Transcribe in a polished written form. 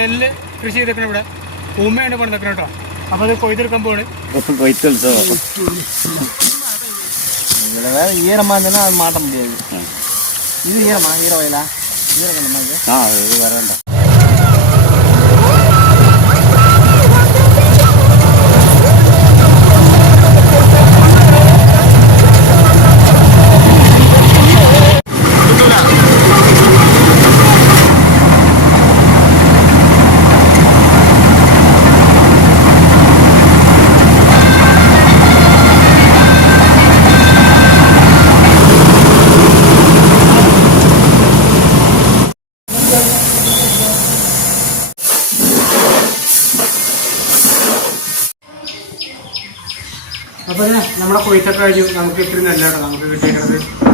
നെല്ല് കൃഷി ചെയ്തേക്കണം ഇവിടെ. ഉമ്മയാണ് പണിതേക്കണം കേട്ടോ. അപ്പോൾ അത് കൊയ്തെടുക്കാൻ പോവാണ്. കൊയ്ത്തുത്സവം ஈரமாக இருந்ததுன்னா அது மாட்ட முடியாது. இது ஈரமா? ஈர வயலா? ஈரக்கணுமா இது? இது வரேன்டா. അപ്പോൾ നമ്മുടെ കൊയ്ത്തൊക്കെ കഴിഞ്ഞു. നമുക്ക് ഇത്തിരി നെല്ലാണ് നമുക്ക് കിട്ടിയിരിക്കുന്നത്.